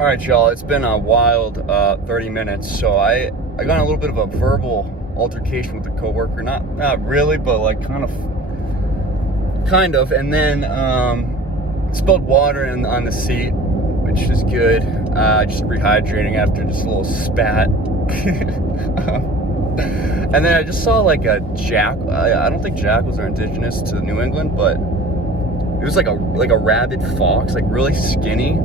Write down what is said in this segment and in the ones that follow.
All right, y'all, it's been a wild 30 minutes. So I got in a little bit of a verbal altercation with a coworker. Not really, but like kind of. And then spilled water on the seat, which is good. Just rehydrating after just a little spat. And then I just saw like a jack. I don't think jackals are indigenous to New England, but it was like a rabid fox, like really skinny.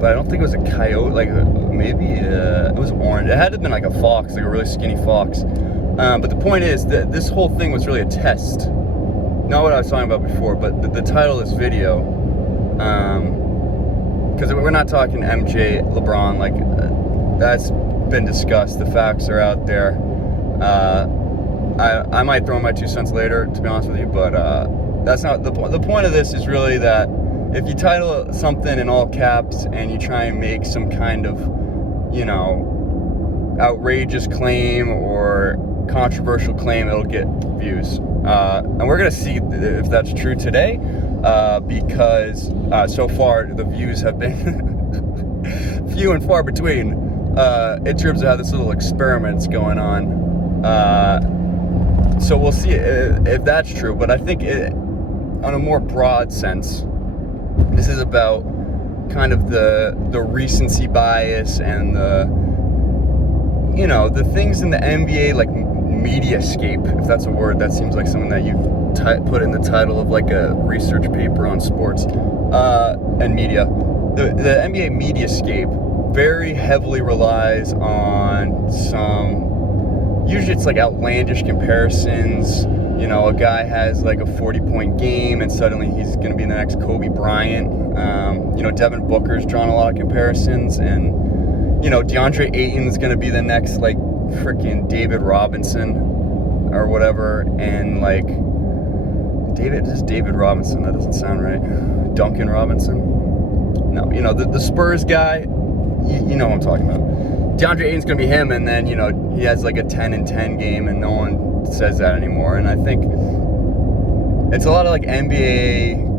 But I don't think it was a coyote. Like maybe it was orange. It had to have been like a fox, like a really skinny fox. But the point is that this whole thing was really a test. Not what I was talking about before, but the title of this video. Because we're not talking MJ, Lebron. Like that's been discussed. The facts are out there. I might throw my 2 cents later, to be honest with you. But that's not the point. The point of this is really that if you title something in all caps and you try and make some kind of, outrageous claim or controversial claim, it'll get views. And we're going to see if that's true today, because so far the views have been few and far between in terms of how this little experiment's going on. So we'll see if that's true. But I think on a more broad sense, this is about kind of the recency bias and the things in the NBA, like mediascape, if that's a word. That seems like something that you put in the title of like a research paper on sports and media. The NBA mediascape very heavily relies on usually it's like outlandish comparisons. A guy has like a 40-point game and suddenly he's going to be the next Kobe Bryant. Devin Booker's drawn a lot of comparisons, and, DeAndre Ayton's going to be the next like freaking David Robinson or whatever. And like David Robinson, that doesn't sound right. Duncan Robinson. No, the Spurs guy, you know what I'm talking about. DeAndre Ayton's going to be him, and then, he has like a 10-10 game and no one says that anymore. And I think it's a lot of like NBA,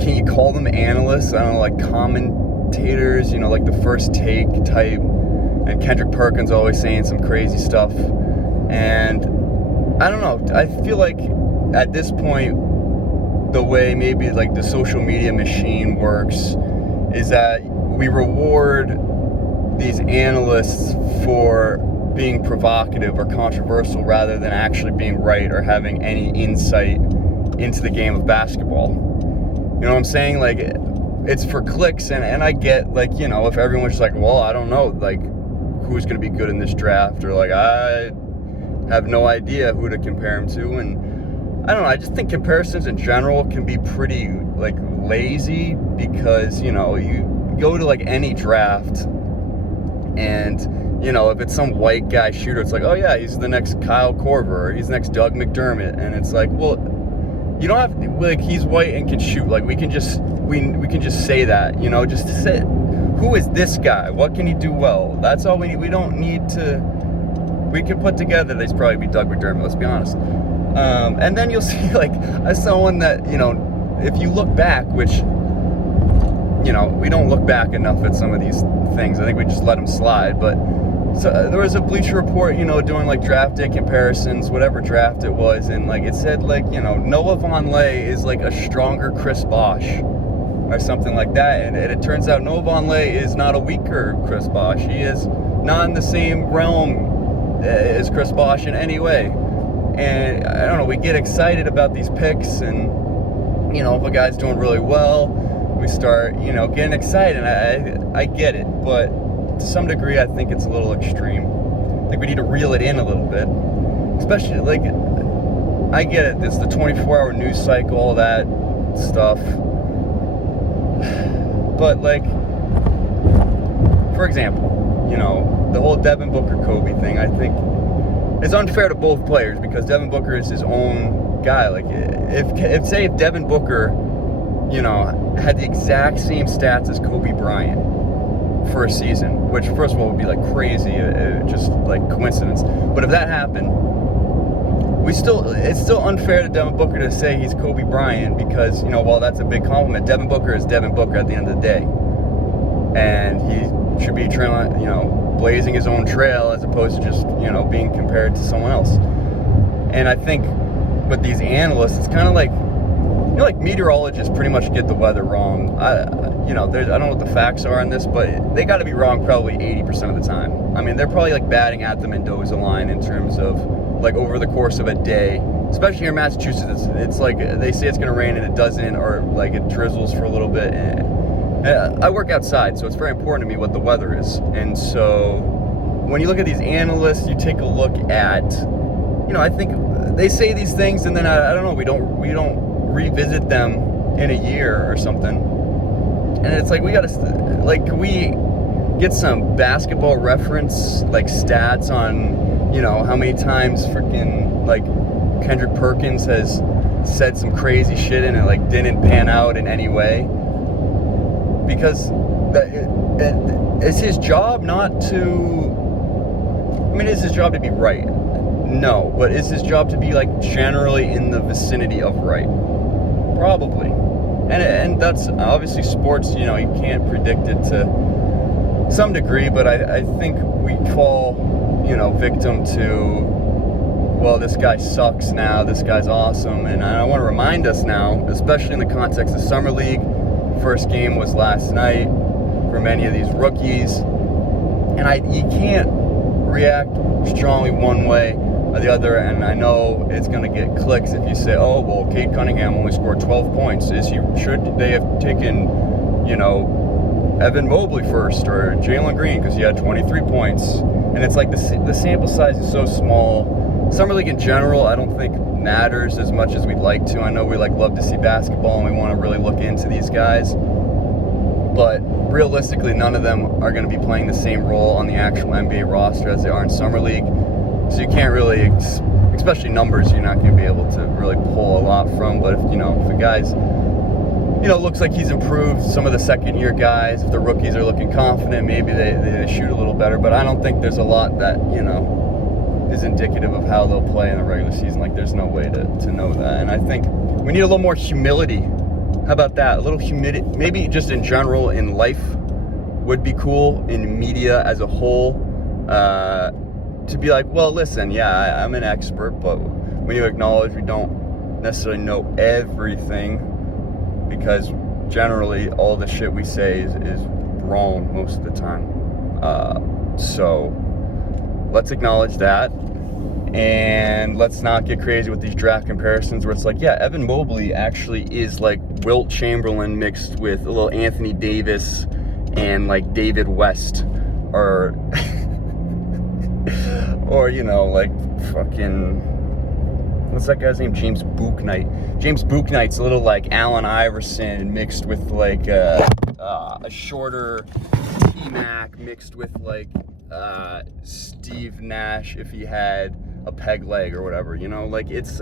can you call them analysts? I don't know, like commentators, like the First Take type, and Kendrick Perkins always saying some crazy stuff. And I don't know, I feel like at this point, the way maybe like the social media machine works is that we reward these analysts for being provocative or controversial rather than actually being right or having any insight into the game of basketball. You know what I'm saying? Like, it's for clicks, and I get, like, if everyone's just like, well, I don't know, like, who's going to be good in this draft, or like, I have no idea who to compare him to. And I don't know, I just think comparisons in general can be pretty, like, lazy, because, you go to, like, any draft, and if it's some white guy shooter, it's like, oh yeah, he's the next Kyle Korver, or he's the next Doug McDermott. And it's like, well, you don't have to, like, he's white and can shoot. Like, we can just say that, just to say, who is this guy? What can he do well? That's all we need. We don't need to, we can put together that he's probably be Doug McDermott, let's be honest. And then you'll see, like, as someone that, if you look back, which, we don't look back enough at some of these things. I think we just let them slide. But so there was a Bleacher Report, doing like draft day comparisons, whatever draft it was, and like it said, like, Noah Vonleh is like a stronger Chris Bosh or something like that. And it turns out Noah Vonleh is not a weaker Chris Bosh. He is not in the same realm as Chris Bosh in any way. And I don't know, we get excited about these picks, and if a guy's doing really well, we start, getting excited. And I get it, but to some degree, I think it's a little extreme. I think we need to reel it in a little bit. Especially, like, I get it. It's the 24-hour news cycle, all that stuff. But, like, for example, the whole Devin Booker-Kobe thing, I think, is unfair to both players, because Devin Booker is his own guy. Like, if Devin Booker, had the exact same stats as Kobe Bryant for a season, which first of all would be like crazy, just like coincidence. But if that happened, it's still unfair to Devin Booker to say he's Kobe Bryant because, while that's a big compliment, Devin Booker is Devin Booker at the end of the day. And he should be blazing his own trail as opposed to just, being compared to someone else. And I think with these analysts, it's kind of like, like meteorologists pretty much get the weather wrong. I don't know what the facts are on this, but they got to be wrong probably 80% of the time. I mean, they're probably like batting at the Mendoza line in terms of like over the course of a day, especially here in Massachusetts. It's like they say it's going to rain and it doesn't, or like it drizzles for a little bit. And I work outside, so it's very important to me what the weather is. And so when you look at these analysts, you take a look at, I think they say these things and then I don't know, we don't revisit them in a year or something. And it's like, we gotta, like, can we get some basketball reference, like, stats on, how many times freaking, like, Kendrick Perkins has said some crazy shit and it, like, didn't pan out in any way? Because it's his job not to, is his job to be right? No, but is his job to be, like, generally in the vicinity of right? Probably. And that's obviously sports, you can't predict it to some degree, but I think we fall, victim to, well, this guy sucks now, this guy's awesome. And I want to remind us now, especially in the context of Summer League, first game was last night for many of these rookies. And you can't react strongly one way or the other, and I know it's going to get clicks if you say, oh, well, Cade Cunningham only scored 12 points. Should they have taken, Evan Mobley first or Jalen Green because he had 23 points? And it's like the sample size is so small. Summer League in general, I don't think matters as much as we'd like to. I know we love to see basketball and we want to really look into these guys. But realistically, none of them are going to be playing the same role on the actual NBA roster as they are in Summer League. So you can't really, especially numbers, you're not going to be able to really pull a lot from. But if a guy's, looks like he's improved, some of the second-year guys, if the rookies are looking confident, maybe they shoot a little better. But I don't think there's a lot that, is indicative of how they'll play in the regular season. Like, there's no way to know that. And I think we need a little more humility. How about that? A little humility, maybe just in general in life would be cool, in media as a whole. To be like, well, listen, yeah, I'm an expert, but we need to acknowledge we don't necessarily know everything, because generally all the shit we say is wrong most of the time. So let's acknowledge that, and let's not get crazy with these draft comparisons where it's like, yeah, Evan Mobley actually is like Wilt Chamberlain mixed with a little Anthony Davis and like David West, or or like fucking, what's that guy's name? James Bouknight. James Bouknight's a little like Allen Iverson mixed with like a shorter T-Mac mixed with like Steve Nash if he had a peg leg or whatever, like it's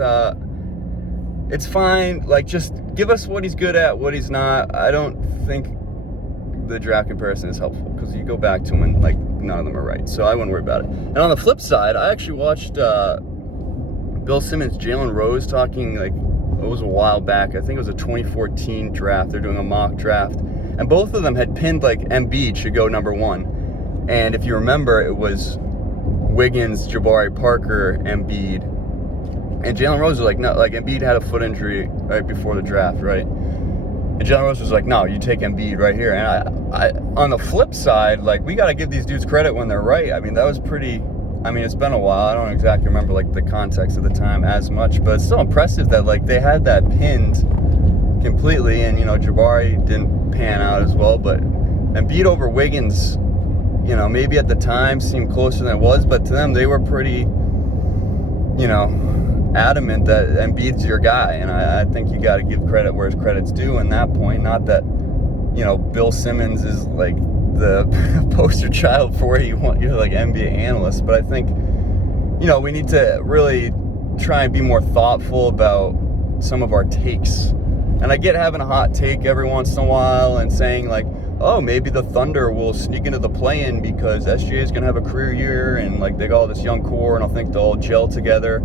fine. Like, just give us what he's good at, what he's not. I don't think the draft comparison is helpful because you go back to him and like none of them are right, so I wouldn't worry about it. And on the flip side, I actually watched Bill Simmons, Jalen Rose talking, like, it was a while back. I think it was a 2014 draft. They're doing a mock draft, and both of them had pinned like Embiid should go number 1. And if you remember, it was Wiggins, Jabari Parker, Embiid, and Jalen Rose was like, no, like Embiid had a foot injury right before the draft, right? And Jalen Rose was like, no, you take Embiid right here. And I on the flip side, like, we got to give these dudes credit when they're right. I mean, that was pretty, it's been a while. I don't exactly remember, like, the context of the time as much, but it's still impressive that, like, they had that pinned completely. And, Jabari didn't pan out as well, but Embiid over Wiggins, maybe at the time seemed closer than it was, but to them, they were pretty, adamant that Embiid's your guy. And I think you got to give credit where his credit's due in that point. Not that, Bill Simmons is like the poster child for where you want your like NBA analyst, but I think, we need to really try and be more thoughtful about some of our takes. And I get having a hot take every once in a while and saying like, oh, maybe the Thunder will sneak into the play-in because SGA is going to have a career year and like they got all this young core and I think they'll all gel together.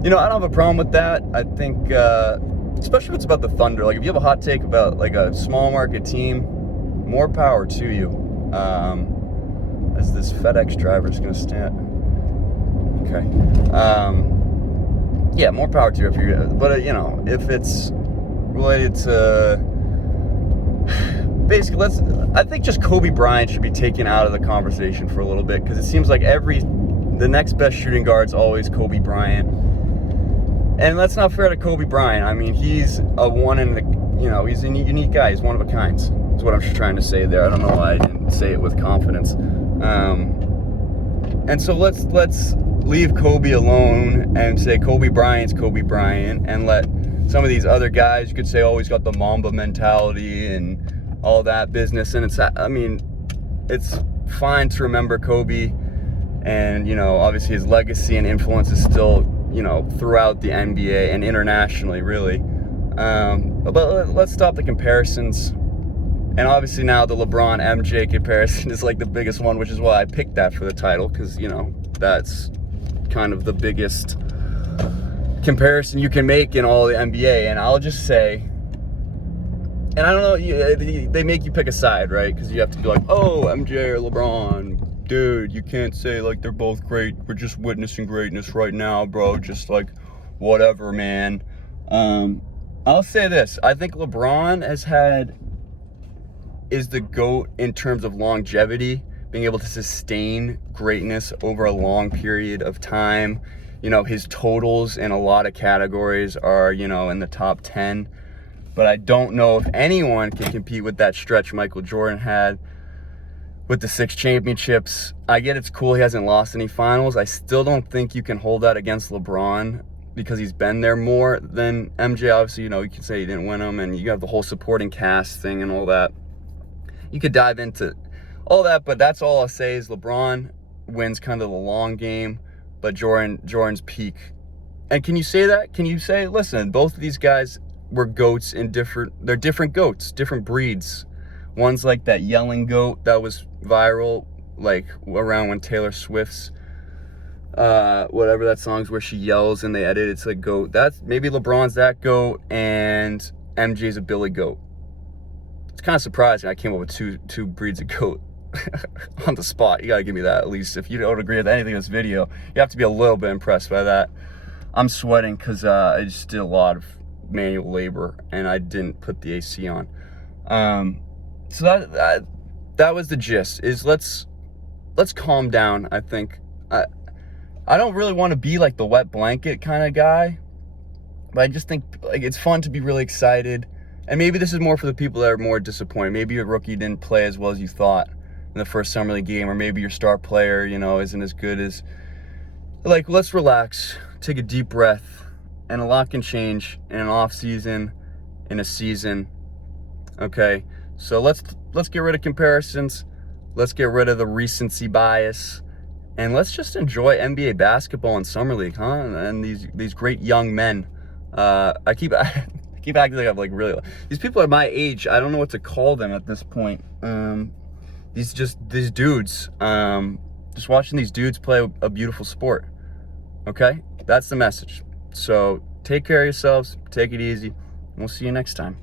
I don't have a problem with that. I think, especially if it's about the Thunder. Like, if you have a hot take about, like, a small market team, more power to you. As this FedEx driver is going to stand. Okay. Yeah, more power to you if you're, but, if it's related to, basically, I think just Kobe Bryant should be taken out of the conversation for a little bit, because it seems like the next best shooting guard's always Kobe Bryant. And that's not fair to Kobe Bryant. I mean, he's a he's a unique guy. He's one of a kind. That's what I'm just trying to say there. I don't know why I didn't say it with confidence. And so let's leave Kobe alone and say Kobe Bryant's Kobe Bryant, and let some of these other guys, you could say, he's got the Mamba mentality and all that business. And it's fine to remember Kobe, and, obviously his legacy and influence is still, throughout the NBA and internationally, really. But let's stop the comparisons. And obviously now the LeBron MJ comparison is like the biggest one, which is why I picked that for the title, because, that's kind of the biggest comparison you can make in all the NBA. And I'll just say, and I don't know, they make you pick a side, right? Because you have to be like, MJ or LeBron. Dude, you can't say, like, they're both great. We're just witnessing greatness right now, bro. Just, like, whatever, man. I'll say this. I think LeBron is the GOAT in terms of longevity, being able to sustain greatness over a long period of time. His totals in a lot of categories are, in the top 10. But I don't know if anyone can compete with that stretch Michael Jordan had with the 6 championships. I get it's cool he hasn't lost any finals. I still don't think you can hold that against LeBron, because he's been there more than MJ. Obviously, you can say he didn't win them, and you have the whole supporting cast thing and all that. You could dive into all that, but that's all I'll say is LeBron wins kind of the long game, but Jordan's peak. And can you say that? Can you say, listen, both of these guys were GOATs they're different GOATs, different breeds. One's like that yelling GOAT that was viral, like around when Taylor Swift's, whatever that song's where she yells and they edit it's like GOAT. That's maybe LeBron's that GOAT, and MJ's a Billy GOAT. It's kind of surprising I came up with two breeds of GOAT on the spot. You gotta give me that at least. If you don't agree with anything in this video, you have to be a little bit impressed by that. I'm sweating because I just did a lot of manual labor and I didn't put the AC on. So that was the gist. Is let's calm down. I think I don't really want to be like the wet blanket kind of guy, but I just think like it's fun to be really excited. And maybe this is more for the people that are more disappointed. Maybe your rookie didn't play as well as you thought in the first summer league game, or maybe your star player, isn't as good as. Like, let's relax, take a deep breath, and a lot can change in an off season, in a season. Okay. So let's get rid of comparisons. Let's get rid of the recency bias, and let's just enjoy NBA basketball and summer league, huh? And these great young men. I keep acting like I'm like really. These people are my age. I don't know what to call them at this point. These dudes. Just watching these dudes play a beautiful sport. Okay, that's the message. So take care of yourselves. Take it easy. We'll see you next time.